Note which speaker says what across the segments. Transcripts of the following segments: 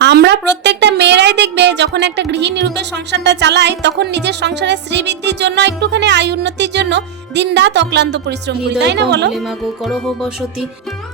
Speaker 1: আমরা প্রত্যেকটা মেয়েরাই দেখবে যখন একটা গৃহিণী রূপে সংসারটা চালায় তখন নিজের সংসারের শ্রীবৃদ্ধির জন্য একটুখানি আয় উন্নতির জন্য দিন রাত অক্লান্ত পরিশ্রম করি তাই না বলো?
Speaker 2: বসতি।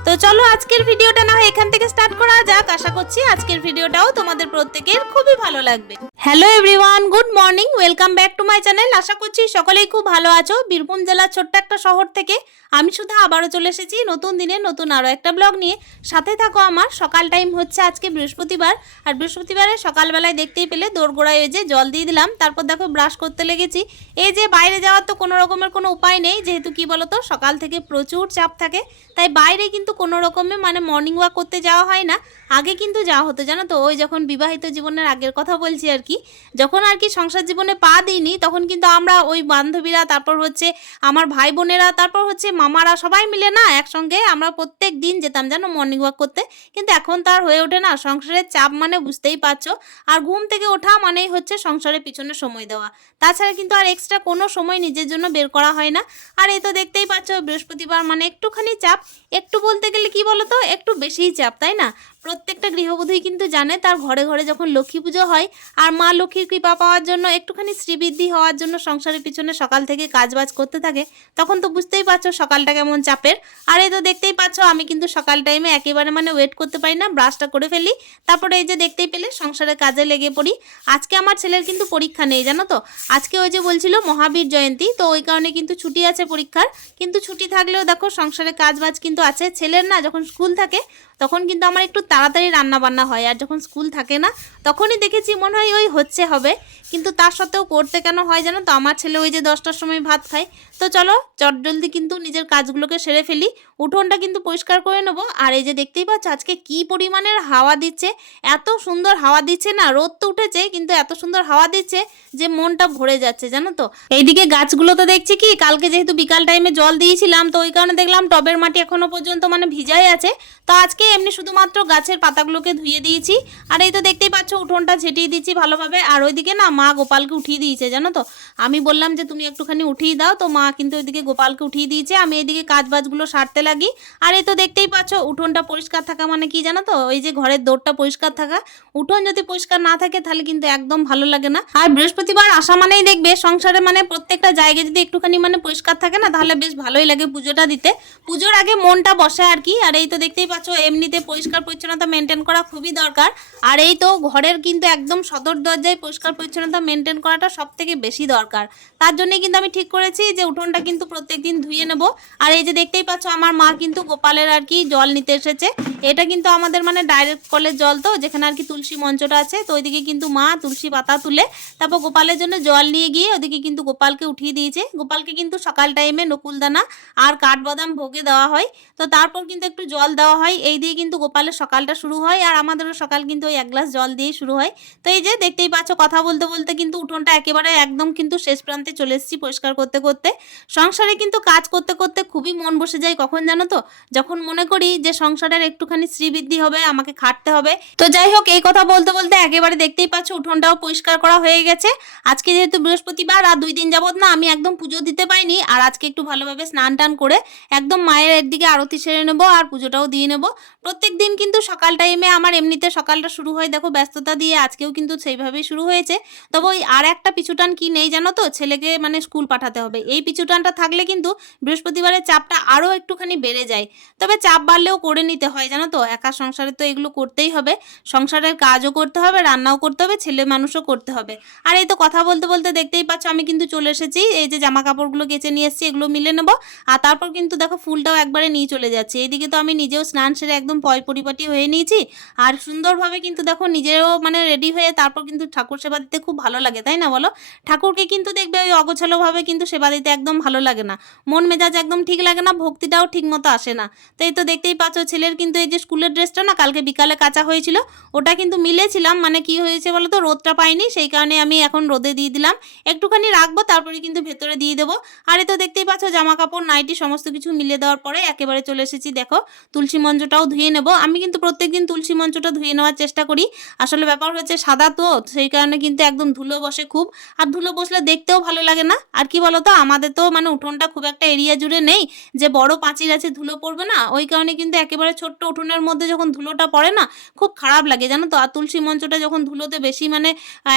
Speaker 1: তো চলো আজকের ভিডিওটা না হয় এখান থেকে স্টার্ট করা যাক। আশা করছি আজকের ভিডিওটাও তোমাদের প্রত্যেকের খুবই ভালো লাগবে। Hello everyone good morning welcome back to my channel আশা করছি সকলেই খুব ভালো আছো। বীরভূম জেলার ছোট্ট একটা শহর থেকে আমি শুধু আবারও চলে এসেছি নতুন দিনে নতুন আরও একটা ব্লগ নিয়ে। সাথে থাকো আমার, সকাল টাইম হচ্ছে আজকে বৃহস্পতিবার। আর বৃহস্পতিবারে সকালবেলায় দেখতেই পেলে দোরগোড়ায় ওই যে জল দিয়ে দিলাম, তারপর দেখো ব্রাশ করতে লেগেছি। এই যে বাইরে যাওয়ার তো কোনো রকমের কোনো উপায় নেই, যেহেতু কি বলতো, সকাল থেকে প্রচুর চাপ থাকে। তাই বাইরে কিন্তু কোনো রকমে মানে মর্নিং ওয়াক করতে যাওয়া হয় না। আগে কিন্তু যাওয়া হতো, জানো তো, ওই যখন বিবাহিত জীবনের আগের কথা বলছি আর কি, যখন আর কি সংসার জীবনে পা দিইনি, তখন কিন্তু আমরা ওই বান্ধবীরা, তারপর হচ্ছে আমার ভাই বোনেরা, তারপর হচ্ছে মামারা সবাই মিলে না একসঙ্গে আমরা প্রত্যেক দিন যেতাম যেন মর্নিং ওয়াক করতে। কিন্তু এখন তার হয়ে ওঠে না, সংসারের চাপ মানে বুঝতেই পারছ। আর ঘুম থেকে ওঠা মানেই হচ্ছে সংসারের পিছনে সময় দেওয়া। তাছাড়া কিন্তু আর এক্সট্রা কোনো সময় নিজের জন্য বের করা হয় না। আর এ তো দেখতেই পাচ্ছ বৃহস্পতিবার মানে একটুখানি চাপ। একটু বলতে গেলে কি তো একটু বেশিই চাপ, তাই না? প্রত্যেকটা গৃহবধূই কিন্তু জানে তার ঘরে ঘরে যখন লক্ষ্মী পুজো হয় আর মা লক্ষ্মীর কৃপা পাওয়ার জন্য একটুখানি শ্রীবৃদ্ধি হওয়ার জন্য সংসারের পিছনে সকাল থেকে কাজবাজ করতে থাকে, তখন তো বুঝতেই পারছ সকালটা কেমন চাপের। আর এই তো দেখতেই পাচ্ছ আমি কিন্তু সকাল টাইমে একেবারে মানে ওয়েট করতে পারি না ব্রাশটা করে ফেলি, তারপরে এই যে দেখতেই পেলে সংসারের কাজে লেগে পড়ি। আজকে আমার ছেলের কিন্তু পরীক্ষা নেই, জানো তো? আজকে ওই যে বলছিল মহাবীর জয়ন্তী, তো ওই কারণে কিন্তু ছুটি আছে পরীক্ষার। কিন্তু ছুটি থাকলেও দেখো সংসারে কাজ বাজ কিন্তু আছে, ছেলের না যখন স্কুল থাকে, তখন কিন্তু আমার একটু তাড়াতাড়ি রান্না বান্না হয় আর যখন স্কুল থাকে না, তখনই দেখেছি মনে হয় ওই হচ্ছে হবে। কিন্তু তার সত্ত্বেও করতে কেন হয় যেন তো? আমার ছেলে ওই যে দশটার সময় ভাত খায়। তো চলো চটজলদি কিন্তু নিজের কাজগুলোকে সেরে ফেলি। উঠোনটা কিন্তু পরিষ্কার করে নেব। আর এই যে দেখতেই পাচ্ছ, আজকে কি পরিমাণের হাওয়া দিচ্ছে? এত সুন্দর হাওয়া দিচ্ছে না, রোদ তো উঠেছে, কিন্তু এত সুন্দর হাওয়া দিচ্ছে যে মনটা ভরে যাচ্ছে, জানো তো? এইদিকে গাছগুলো তো দেখছি কি, কালকে যেহেতু বিকাল টাইমে জল দিয়েছিলাম, তো ওই কারণে দেখলাম টবের মাটি এখনও পর্যন্ত মানে ভিজাই আছে। তো আজকে এমনি শুধুমাত্র গাছের পাতাগুলোকে ধুয়ে দিয়েছি। আর এই তো দেখতেই পাচ্ছ, উঠোনটা ঝেঁটিয়ে দিচ্ছি ভালোভাবে। আর ওইদিকে না মা গোপালকে উঠিয়ে দিয়েছে, জানো তো? আমি বললাম যে, তুমি একটুখানি উঠিয়ে দাও। তো মা কিন্তু ওইদিকে গোপালকে উঠিয়ে দিয়েছে। আমি এইদিকে কাজ বাজগুলো সারতে লাগি। আর এই তো দেখতেই পাচ্ছ, উঠোনটা পরিষ্কার থাকা মানে কি জানো তো? ওই যে ঘরের দৌড়টা পরিষ্কার থাকা। উঠোন যদি পরিষ্কার না থাকে, তাহলে কিন্তু একদম ভালো লাগে না। আর বৃহস্পতিবার আসা মানেই দেখবে, সংসারে মানে প্রত্যেকটা জায়গায় যদি একটুখানি মানে পরিষ্কার থাকে না, তাহলে বেশ ভালোই লাগে পুজোটা দিতে। পুজোর আগে মনটা বসে আর কি। আর এই তো দেখতেই পাচ্ছ, এমনিতে পরিষ্কার পরিচ্ছন্নতা মেনটেন করা খুবই দরকার। আর এই তো ঘরের কিন্তু একদম সদর দরজায় পরিষ্কার পরিচ্ছন্নতা মেনটেন করাটা সব থেকে বেশি দরকার। তার জন্যই কিন্তু আমি ঠিক করেছি যে, উঠোনটা কিন্তু প্রত্যেকদিন ধুয়ে নেব। আর এই যে দেখতেই পাচ্ছ, আমার মা কিন্তু গোপালের আর কি জল নিতে এসেছে। এটা কিন্তু আমাদের মানে ডাইরেক্ট কলের জল তো, যেখানে আর কি তুলসী মঞ্চটা আছে। তো ওইদিকে কিন্তু মা তুলসী পাতা তুলে তারপর গোপালের জন্য জল নিয়ে গিয়ে ওদিকে কিন্তু গোপালকে উঠিয়ে দিয়েছে। গোপালকে কিন্তু সকাল টাইমে নকুলদানা আর কাঠবাদাম ভোগে দেওয়া হয়। তো তারপর কিন্তু একটু জল দেওয়া হয়। এই দিয়ে কিন্তু গোপালের সকালটা শুরু হয় আর আমাদেরও সকাল কিন্তু ওই এক গ্লাস জল দিয়েই শুরু হয়। তো এই যে দেখতেই পাচ্ছ কথা বলতে বলতে কিন্তু উঠোনটা একেবারে একদম কিন্তু শেষ প্রান্তে চলে এসেছি পরিষ্কার করতে করতে। সংসারে কিন্তু কাজ করতে করতে খুবই মন বসে যায় কখন জানো তো? যখন মনে করি যে সংসারের একটুখানি শ্রীবৃদ্ধি হবে, আমাকে খাটতে হবে। তো যাই হোক, এই কথা বলতে বলতে একেবারে দেখতেই পাচ্ছ উঠোনটাও পরিষ্কার করা হয়ে গেছে। আজকে যেহেতু বৃহস্পতিবার, আর দুই দিন যাবত না আমি একদম পুজো দিতে পারিনি, আর আজকে একটু ভালোভাবে স্নান টান করে একদম মায়ের একদিকে আরতি সেরে নেব, আর পুজোটাও দিয়ে নেব। প্রত্যেক দিন কিন্তু সকাল টাইমে আমার এমনিতে সকালটা শুরু হয়, দেখো ব্যস্ততা দিয়ে আজকেও কিন্তু সেইভাবেই শুরু হয়েছে। তবে ওই আর একটা পিছুটান কি নেই জানো তো? ছেলেকে মানে স্কুল পাঠাতে হবে। এই পিছুটানটা থাকলে কিন্তু বৃহস্পতিবারের চাপটা আরও একটুখানি বেড়ে যায়। তবে চাপ বাড়লেও করে নিতে হয়, জানো তো? একা সংসারে তো এগুলো করতেই হবে। সংসারের কাজও করতে হবে, রান্নাও করতে হবে, ছেলে মানুষও করতে হবে। আর এই তো কথা বলতে বলতে দেখতেই পাচ্ছ আমি কিন্তু চলে এসেছি। এই যে জামা কাপড়গুলো কেচে নিয়ে এসেছি, এগুলো মিলে নেব। আর তারপর কিন্তু দেখো ফুলটাও একবারে নিয়ে চলে যাচ্ছে। এইদিকে তো আমি নিজেও স্নান সেরে একদম পয় পরিপাটি হয়ে নিয়েছি। আর সুন্দরভাবে কিন্তু দেখো নিজেও মানে রেডি হয়ে তারপর কিন্তু ঠাকুর সেবা দিতে খুব ভালো লাগে, তাই না বলো? ঠাকুরকে কিন্তু দেখবে ওই অগোছালোভাবে কিন্তু সেবা দিতে একদম ভালো লাগে না। মন মেজাজ একদম ঠিক লাগে না, ভক্তিটাও ঠিক মতো আসে না। তো এই তো দেখতেই পাচ্ছ ছেলের কিন্তু এই যে স্কুলের ড্রেসটা না কালকে বিকালে কাঁচা হয়েছিল, ওটা কিন্তু মিলেছিলাম। মানে কি হয়েছে বলো তো? রোদটা পাইনি, সেই কারণে আমি এখন রোদে দিয়ে দিলাম। একটুখানি রাখব, তারপরে কিন্তু ভেতরে দিয়ে দেবো। আর এই তো দেখতেই পাচ্ছ জামা কাপড় নাইটি সমস্ত কিছু মিলে দেওয়ার পরে একেবারে চলে এসেছি। দেখো, তুলসী মঞ্চটাও ধুয়ে নেব। আমি কিন্তু প্রত্যেকদিন তুলসী মঞ্চটা ধুয়ে নেওয়ার চেষ্টা করি। আসলে ব্যাপার হচ্ছে সাদা তো, সেই কারণে কিন্তু একদম ধুলো বসে খুব। আর ধুলো বসলে দেখতেও ভালো লাগে না। আর কি বলতো আমাদের তো মানে উঠোনটা খুব একটা এরিয়া জুড়ে নেই। যে বড় পাঁচিল আছে, ধুলো পড়বে না। ওই কারণে কিন্তু একেবারে ছোট্ট উঠোনের মধ্যে যখন ধুলোটা পড়ে না, খুব খারাপ লাগে, জানো তো? আর তুলসী মঞ্চটা যখন ধুলোতে বেশি মানে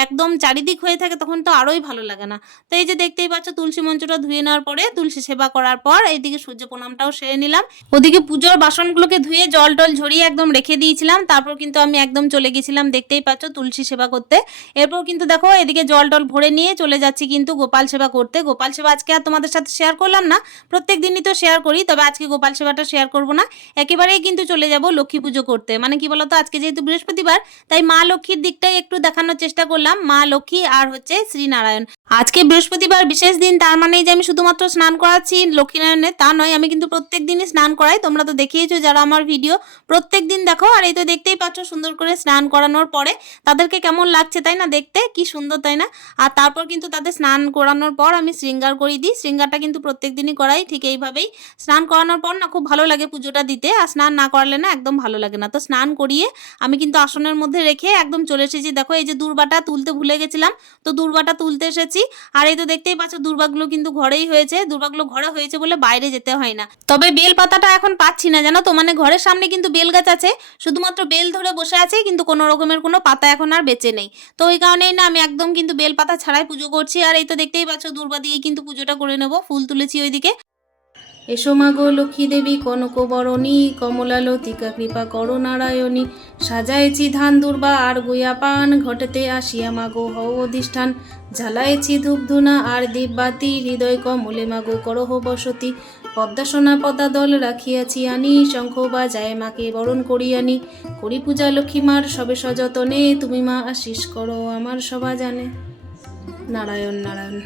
Speaker 1: একদম চারিদিক হয়ে থাকে, তখন তো আরোই ভালো লাগে না। তো এই যে দেখতেই পাচ্ছ, তুলসী মঞ্চটা ধুয়ে নেওয়ার পরে, তুলসী সেবা করার পর এইদিকে সূর্য প্রণামটাও সেরে নিলাম। ওদিকে পুজোর বাসনগুলোকে ধুয়ে জল টল ঝরিয়ে একদম রেখে দিয়েছিলাম। তারপর কিন্তু আমি একদম চলে গেছিলাম, দেখতেই পাচ্ছ, তুলসী সেবা করতে। এরপর কিন্তু দেখো, এদিকে জল টল ভরে নিয়ে চলে যাচ্ছি কিন্তু গোপাল সেবা করতে। গোপাল সেবা আজকে আর তোমাদের সাথে শেয়ার করলাম না, প্রত্যেক দিনই তো শেয়ার করি, তবে আজকে গোপাল সেবাটা শেয়ার করব না। একেবারেই কিন্তু চলে যাব লক্ষ্মী পুজো করতে। মানে কি বলতো, আজকে যেহেতু বৃহস্পতিবার, তাই মা লক্ষ্মীর দিকটাই একটু দেখানোর চেষ্টা করলাম। মা লক্ষ্মী আর হচ্ছে শ্রীনারায়ণ। আজকে বৃহস্পতিবার বিশেষ দিন, তার মানেই যে আমি শুধুমাত্র স্নান করাচ্ছি লক্ষ্মীনারায়ণে, তা নয়, আমি কিন্তু প্রত্যেক দিনই স্নান করাই। তোমরা তো দেখিয়েছো যারা আমার ভিডিও প্রত্যেক দিন দেখো, আর এই তো দেখতেই পাচ্ছ সুন্দর করে স্নান করানোর পরে। তাদেরকে কেমন লাগছে তাই না দেখতে? কি সুন্দর তাই না? আর তারপর কিন্তু তাদের স্নান করানোর পর আমি শৃঙ্গার করিয়ে দিই। শৃঙ্গারটা কিন্তু প্রত্যেক দিনই করাই, ঠিক এইভাবেই। স্নান করানোর পর না খুব ভালো লাগে পুজোটা দিতে, আর স্নান না করলে না একদম ভালো লাগে না। তো স্নান করিয়ে আমি কিন্তু আসনের মধ্যে রেখে একদম চলে এসেছি। দেখো এই যে দুর্বাটা তুলতে ভুলে গেছিলাম, তো দুর্বাটা তুলতে এসেছি। আর এই তো দেখতেই পাচ্ছ দুর্বাগুলো কিন্তু ঘরেই হয়েছে। দুর্বাগুলো ঘরে হয়েছে বলে বাইরে যেতে হয় না। তবে বেল পাতাটা এখন পাচ্ছি না, জানো তো? মানে ঘরের সামনে কিন্তু বেল গাছ আছে, শুধুমাত্র বেল ধরে বসে আছে, কিন্তু কোনো রকমের কোনো পাতা এখন আর বেঁচে নেই। তো ওই কারণেই না আমি একদম কিন্তু বেল পাতা ছাড়াই পুজো করছি। আর এই তো দেখতেই পাচ্ছ দুর্বা দিয়ে কিন্তু পুজোটা করে নেব। ফুল তুলেছি ওইদিকে। এসো মাগো লক্ষ্মী দেবী কনক বরণী কমলা লতিকা কৃপা করো নারায়ণী। সাজাইছি ধান, দুর্বা আর গুয়া পান, ঘটেতে আসিয়া মাগো হও অধিষ্ঠান। জ্বালাইছি ধূপধুনা আর দীপবাতি হৃদয় কমলে মাগো করহ বসতি। পদ্মাসনা পদ্মা দল রাখিয়াছি আনি, শঙ্খ বা যায় মাকে বরণ করিয়ানি। করি পূজা লক্ষ্মী মার সবে সযতনে, তুমি মা আশিস করো আমার সবা জানে। নারায়ণ নারায়ণ।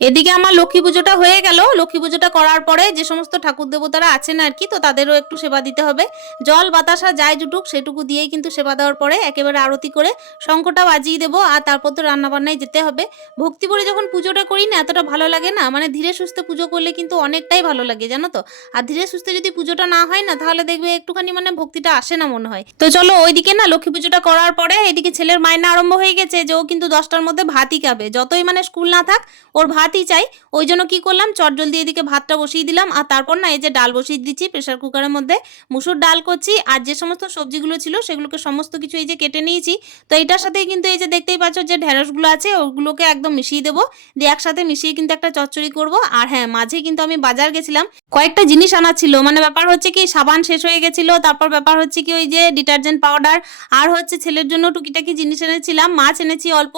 Speaker 1: এদিকে আমার লক্ষ্মী পুজোটা হয়ে গেল। লক্ষ্মী পুজোটা করার পরে যে সমস্ত ঠাকুর দেবতারা আছেন আর কি, তো তাদেরও একটু সেবা দিতে হবে। জল, বাতাসা যাই জুটুক, সেটুকু দিয়েই কিন্তু সেবা দেওয়ার পরে একেবারে আরতি করে শঙ্খটা বাজিয়ে দেবো আর তারপর তো রান্নাবান্নায় যেতে হবে। ভক্তি করে যখন পুজোটা করি না, এতটা ভালো লাগে না। মানে ধীরে সুস্থে পুজো করলে কিন্তু অনেকটাই ভালো লাগে, জানো তো? আর ধীরে সুস্থে যদি পুজোটা না হয় না, তাহলে দেখবে একটুখানি মানে ভক্তিটা আসে না মনে হয়। তো চলো ওইদিকে না লক্ষ্মী পুজোটা করার পরে এদিকে ছেলের মায়না আরম্ভ হয়ে গেছে যে ও কিন্তু দশটার মধ্যে ভাতই খাবে। যতই মানে স্কুল না থাক, ওর ভাতই চাই। ওই জন্য কী করলাম? চটজলদি এদিকে ভাতটা বসিয়ে দিলাম আর তারপর না এই যে ডাল বসিয়ে দিচ্ছি প্রেশার কুকারের মধ্যে মুসুর ডাল করছি আর যে সমস্ত সবজিগুলো ছিল সেগুলোকে সমস্ত কিছু এই যে কেটে নিয়েছি। তো এটার সাথেই কিন্তু এই যে দেখতেই পাচ্ছ যে ঢেঁড়সগুলো আছে, ওগুলোকে একদম মিশিয়ে দেবো। দিয়ে একসাথে মিশিয়ে কিন্তু একটা চচ্চড়ি করব। আর হ্যাঁ মাঝে কিন্তু আমি বাজার গেছিলাম। কয়েকটা জিনিস আনা ছিল। মানে ব্যাপার হচ্ছে কি, সাবান শেষ হয়ে গেছিল, তারপর ব্যাপার হচ্ছে কি ওই যে ডিটারজেন্ট পাউডার, আর হচ্ছে ছেলের জন্য টুকিটাকি জিনিস এনেছিলাম, মাছ এনেছি অল্প,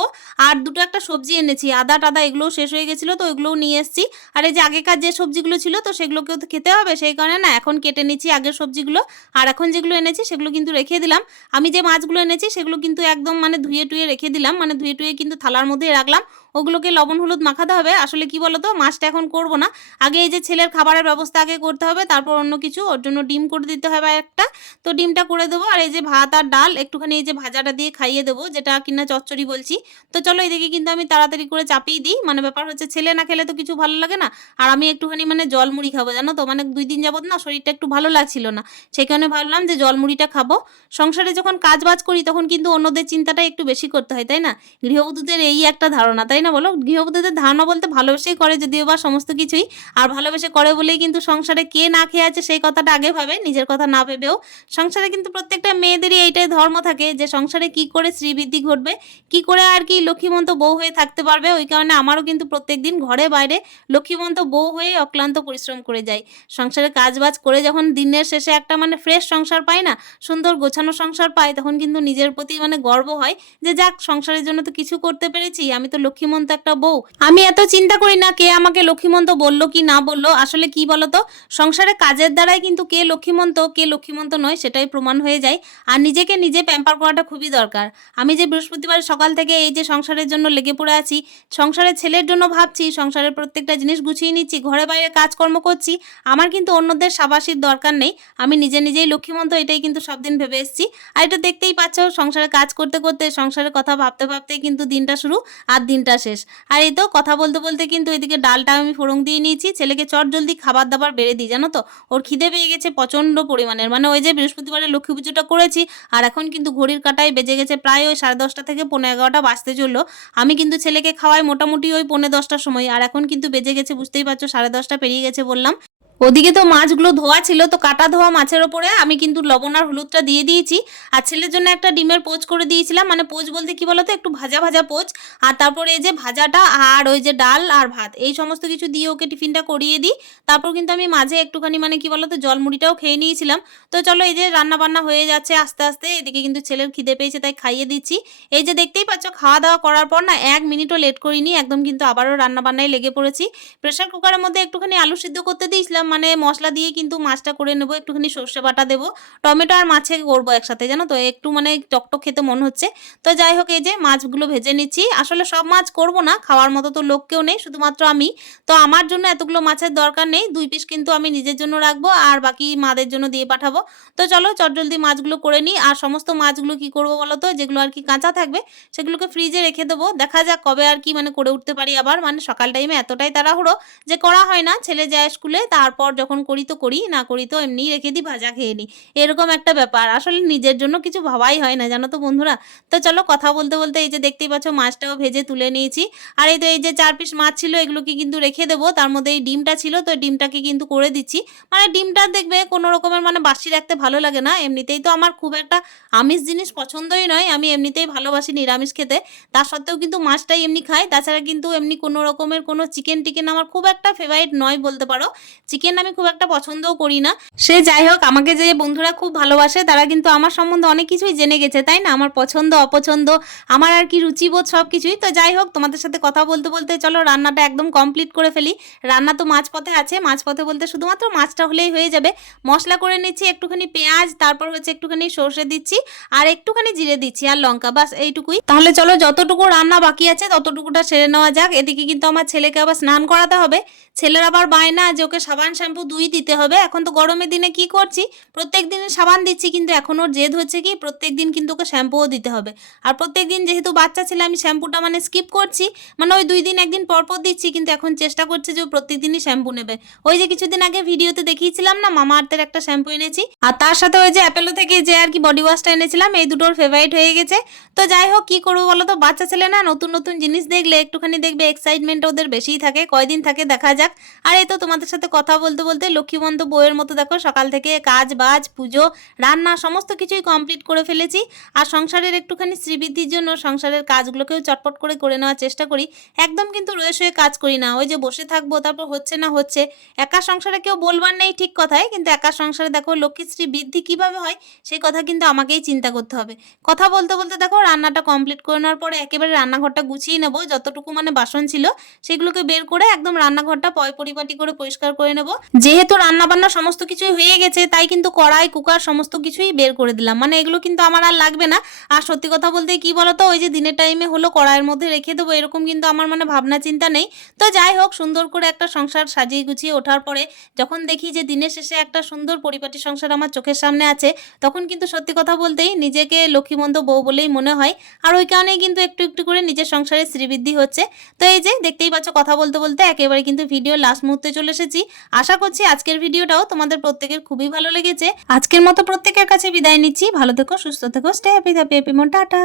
Speaker 1: আর দুটো একটা সবজি এনেছি, আদা টাদা এগুলোও শেষ হয়ে গেছিল, তো ওইগুলোও নিয়ে এসেছি। আর এই যে আগেকার যে সবজিগুলো ছিল, তো সেগুলোকেও তো খেতে হবে, সেই কারণে না, এখন কেটে নিচ্ছি আগের সবজিগুলো, আর এখন যেগুলো এনেছি সেগুলো কিন্তু রেখে দিলাম। আমি যে মাছগুলো এনেছি সেগুলো কিন্তু একদম মানে ধুয়ে টুয়ে রেখে দিলাম মানে ধুয়ে টুয়ে কিন্তু থালার মধ্যেই রাখলাম। ওগুলোকে লবণ, হলুদ মাখাতে হবে। আসলে কি বলতো, মাছটা এখন করব না। আগে এই যে ছেলের খাবারের ব্যবস্থা আগে করতে হবে, তারপর অন্য কিছু। ওর জন্য ডিম করে দিতে হবে একটা। তো ডিমটা করে দেবো, আর এই যে ভাত আর ডাল, একটুখানি এই যে ভাজাটা দিয়ে খাইয়ে দেবো, যেটা কিনা চচ্চড়ি বলছি। তো চলো এদিকে কিন্তু আমি তাড়াতাড়ি করে চাপিয়ে দিই। মানে ব্যাপার হচ্ছে ছেলে না খেলে তো কিছু ভালো লাগে না। আর আমি একটুখানি মানে জল মুড়ি খাব, জানো তো? মানে দুই দিন যাবত না শরীরটা একটু ভালো লাগছিল না। সেই কারণে ভাবলাম যে জল মুড়িটা খাব। সংসারে যখন কাজ বাজ করি, তখন কিন্তু অন্যদের চিন্তাটা একটু বেশি করতে হয়, তাই না? গৃহবধূদের এই একটা ধারণা, তাই না? বলো? গৃহবধূদের ধারণা বলতে ভালোবেসেই করে যদিও বা সমস্ত কিছুই। আর ভালোবেসে করে বলেই কিন্তু সংসারে কে না খেয়ে আছে সেই কথাটা আগে ভাবে, নিজের কথা না ভেবেও। সংসারে কিন্তু প্রত্যেকটা মেয়েদেরই এইটাই ধর্ম থাকে যে সংসারে কি করে শ্রীবৃদ্ধি ঘটবে, কি করে আর কি লক্ষ্মীমন্ত বউ হয়ে থাকতে পারবে। ওই কারণে আমারও কিন্তু প্রত্যেক দিন ঘরে বাইরে লক্ষ্মীমন্ত বউ হয়ে অক্লান্ত পরিশ্রম করে যাই। সংসারে কাজবাজ করে যখন দিনের শেষে একটা মানে ফ্রেশ সংসার পাই না, সুন্দর গোছানো সংসার পাই, তখন কিন্তু নিজের প্রতি মানে গর্ব হয় যে যাক সংসারের জন্য তো কিছু করতে পেরেছি, আমি তো লক্ষ্মীমন্ত একটা বউ? আমি এত চিন্তা করি না কে আমাকে লক্ষ্মীমন্ত বলল কি না বলল। আসলে কি বলতো? সংসারে কাজের দ্বারাই কিন্তু কে লক্ষ্মীমন্ত কে লক্ষ্মীমন্ত নয়, সেটাই প্রমাণ হয়ে যায়। আর নিজেকে নিজে প্যাম্পার করাটা খুবই দরকার। আমি যে বৃহস্পতিবার সকাল থেকে এই যে সংসারের জন্য লেগে পড়ে আছি, সংসারের ছেলের জন্য ভাবছি, সংসারের প্রত্যেকটা জিনিস গুছিয়ে নিচ্ছি, ঘরে বাইরে কাজকর্ম করছি, আমার কিন্তু অন্যদের সাবাসির দরকার নেই। আমি নিজে নিজেই লক্ষ্মীমন্ত, এটাই কিন্তু সব দিন ভেবে এসেছি। আর এটা দেখতেই পাচ্ছ, সংসারে কাজ করতে করতে, সংসারের কথা ভাবতে ভাবতে কিন্তু দিনটা শুরু। আর দিনটা শেষ। আর এই তো কথা বলতে বলতে কিন্তু এদিকে ডালটা আমি ফোড়ং দিয়ে নিয়েছি। ছেলেকে চট জলদি খাবার দাবার বেড়ে দিই, জানো তো? ওর খিদে পেয়ে গেছে প্রচণ্ড পরিমাণের। মানে ওই যে বৃহস্পতিবারে লক্ষ্মী পুজোটা করেছি, আর এখন কিন্তু ঘড়ির কাটায় বেজে গেছে প্রায় ওই সাড়ে দশটা থেকে পনেরো এগারোটা বাজতে চলল। আমি কিন্তু ছেলেকে খাওয়াই মোটামুটি ওই পনেরো দশটার সময়, আর এখন কিন্তু বেজে গেছে, বুঝতেই পারছ, সাড়ে দশটা পেরিয়ে গেছে বললাম। ওদিকে তো মাছগুলো ধোয়া ছিল, তো কাটা ধোয়া মাছের ওপরে। আমি কিন্তু লবণ আর হলুদটা দিয়ে দিয়েছি। আর ছেলের জন্য একটা ডিমের পোচ করে দিয়েছিলাম। মানে পোচ বলতে কি বলতো? একটু ভাজা ভাজা পোচ। আর তারপরে এই যে ভাজাটা আর ওই যে ডাল আর ভাত, এই সমস্ত কিছু দিয়ে ওকে টিফিনটা করিয়ে দিই। তারপর কিন্তু আমি মাঝে একটুখানি মানে কি বলতো? জলমুড়িটাও খেয়ে নিয়েছিলাম। তো চলো এই যে রান্না বান্না হয়ে যাচ্ছে আস্তে আস্তে। এদিকে কিন্তু ছেলের খিদে পেয়েছে, তাই খাইয়ে দিচ্ছি। এই যে দেখতেই পাচ্ছ, খাওয়া দাওয়া করার পর না এক মিনিটও লেট করিনি। একদম কিন্তু আবারও রান্না বান্নায় লেগে পড়েছি। প্রেশার কুকারের মধ্যে একটুখানি আলু সিদ্ধ করতে দিয়েছিলাম। মানে মশলা দিয়ে কিন্তু মাছটা করে নেব, একটুখানি সর্ষে বাটা দেবো, টমেটো আর মাছে করব একসাথে, জানো তো? একটু মানে টকটক খেতে মন হচ্ছে। তো যাই হোক, এই যে মাছগুলো ভেজে নিচ্ছি। আসলে সব মাছ করব না, খাওয়ার মতো তো লোক কেউ নেই, শুধুমাত্র আমি। তো আমার জন্য এতগুলো মাছের দরকার নেই, দুই পিস কিন্তু আমি নিজের জন্য রাখব আর বাকি মাদের জন্য দিয়ে পাঠাবো। তো চলো চটজলদি মাছগুলো করে নিই। আর সমস্ত মাছগুলো কি করব বলো তো? যেগুলো আর কি কাঁচা থাকবে, সেগুলোকে ফ্রিজে রেখে দেবো। দেখা যাক কবে আর কি মানে করে উঠতে পারি আবার। মানে সকাল টাইমে এতটাই তাড়াহুড়ো যে করা হয় না। ছেলে যায় স্কুলে তারপর যখন করি তো করি, না করি তো এমনিই রেখে দিই, ভাজা খেয়ে নিই। এরকম একটা ব্যাপার। আসলে নিজের জন্য কিছু ভাবাই হয় না, জানো তো বন্ধুরা? তো চলো কথা বলতে বলতে এই যে দেখতেই পাচ্ছ মাছটাও ভেজে তুলে নিয়েছি। আর এই তো এই যে চার পিস মাছ ছিল, এগুলোকে কিন্তু রেখে দেবো। তার মধ্যে এই ডিমটা ছিল, তো ডিমটাকে কিন্তু করে দিচ্ছি। মানে ডিমটা দেখবে কোনো রকমের মানে বাসি রাখতে ভালো লাগে না। এমনিতেই তো আমার খুব একটা আমিষ জিনিস পছন্দই নয়। আমি এমনিতেই ভালোবাসি নিরামিষ খেতে। তা সত্ত্বেও কিন্তু মাছটাই এমনি খাই। তাছাড়া কিন্তু এমনি কোনো রকমের কোনো চিকেন টিকেন আমার খুব একটা ফেভারিট নয় বলতে পারো। চিকেন আমি খুব একটা পছন্দও করি না। সে যাই হোক, আমাকে যে বন্ধুরা খুব ভালোবাসে, তারা কিন্তু আমার সম্বন্ধে অনেক কিছুই জেনে গেছে, তাই না? আমার পছন্দ, অপছন্দ, আমার আর কি রুচিবোধ সব কিছুই তো যাই হোক, তোমাদের সাথে কথা বলতে বলতে চলো, রান্নাটা একদম কমপ্লিট করে ফেলি। রান্না তো মাঝপথে আছে, মাঝপথে বলতে শুধুমাত্র মাছটা হলেই হয়ে যাবে। মশলা করে নিচ্ছি একটুখানি পেঁয়াজ, তারপর হচ্ছে একটুখানি সর্ষে দিচ্ছি, আর একটুখানি জিরে দিচ্ছি আর লঙ্কা, বাস এইটুকুই। তাহলে চলো, যতটুকু রান্না বাকি আছে, ততটুকুটা সেরে নেওয়া যাক। এদিকে কিন্তু আমার ছেলেকে আবার স্নান করাতে হবে। ছেলের আবার বায়না যে ওকে সাবান শ্যাম্পু দুই দিতে হবে। এখন তো গরমের দিনে কি করছি? প্রত্যেক দিনে সাবান দিচ্ছি, কিন্তু এখন ওর জেদ হচ্ছে কি, প্রত্যেক দিন কিন্তু ওকে শ্যাম্পুও দিতে হবে। আর প্রত্যেক দিন যেহেতু বাচ্চা ছেলে, আমি শ্যাম্পুটা মানে স্কিপ করছি। মানে ওই দুই দিন একদিন পর পর দিচ্ছি, কিন্তু এখন চেষ্টা করছে যে ও প্রত্যেক দিনই শ্যাম্পু নেবে। ওই যে কিছুদিন আগে ভিডিওতে দেখিয়েছিলাম না, মামা আর্থের একটা শ্যাম্পু এনেছি। আর তার সাথে ওই যে অ্যাপেলো থেকে যে আর কি বডি ওয়াশটা এনেছিলাম, এই দুটোর ফেভারিট হয়ে গেছে। তো যাই হোক, কি করব বলো তো? বাচ্চা ছেলে না, নতুন নতুন জিনিস দেখলে একটুখানি দেখবে এক্সাইটমেন্ট ওদের বেশিই থাকে। কয়দিন থাকে দেখা যাক। আর এই তো তোমাদের সাথে কথা বলতে বলতে লক্ষ্মীবন্ত বইয়ের মতো দেখো, সকাল থেকে কাজ, বাজ, পুজো, রান্না সমস্ত কিছুই কমপ্লিট করে ফেলেছি। আর সংসারের একটুখানি শ্রীবৃদ্ধির জন্য সংসারের কাজগুলোকেও চটপট করে করে নেওয়ার চেষ্টা করি। একদম কিন্তু রয়ে শুয়ে কাজ করি না। ওই যে বসে থাকব, তারপর হচ্ছে না হচ্ছে। একা সংসারে কেউ বলবার নেই ঠিক কথাই কিন্তু একা সংসারে দেখো লক্ষ্মীশ্রী বৃদ্ধি কীভাবে হয়, সেই কথা কিন্তু আমাকেই চিন্তা করতে হবে। কথা বলতে বলতে দেখো, রান্নাটা কমপ্লিট করে নেওয়ার পরে একেবারে রান্নাঘরটা গুছিয়ে নেব। যতটুকু মানে বাসন ছিল, সেগুলোকে বের করে একদম রান্নাঘরটা পয় পরিপাটি করে পরিষ্কার করে নেব। যেহেতু রান্না বান্না সমস্ত কিছুই হয়ে গেছে, তাই কিন্তু কড়াই, কুকার সমস্ত কিছুই বের করে দিলাম। মানে এগুলো কিন্তু আমার আর লাগবে না। আর সত্যি কথা বলতে কি বলতো, ওই যে দিনের টাইমে হলো, কড়াইয়ের মধ্যে রেখে দেবো, এরকম কিন্তু আমার মানে ভাবনা চিন্তা নেই। তো যাই হোক, সুন্দর করে একটা সংসার সাজিয়ে গুছিয়ে ওঠার পরে, যখন দেখি যে দিনের শেষে একটা সুন্দর পরিপাটি সংসার আমার চোখের সামনে আছে, তখন কিন্তু সত্যি কথা বলতেই নিজেকে লক্ষ্মীমন্ত বউ বলেই মনে হয়। আর ওই কারণেই কিন্তু একটু একটু করে নিজের সংসারে শ্রীবৃদ্ধি হচ্ছে। তো এই যে, দেখতেই পাচ্ছ, কথা বলতে বলতে একেবারে কিন্তু ভিডিও লাস্ট মুহূর্তে চলে এসেছি। আশা করছি আজকের ভিডিওটাও তোমাদের প্রত্যেকের খুবই ভালো লেগেছে। আজকের মতো প্রত্যেকের কাছে বিদায় নিচ্ছি। ভালো থেকো, সুস্থ থেকো স্টে হ্যাপি হ্যাপি হ্যাপি মন, টাটা।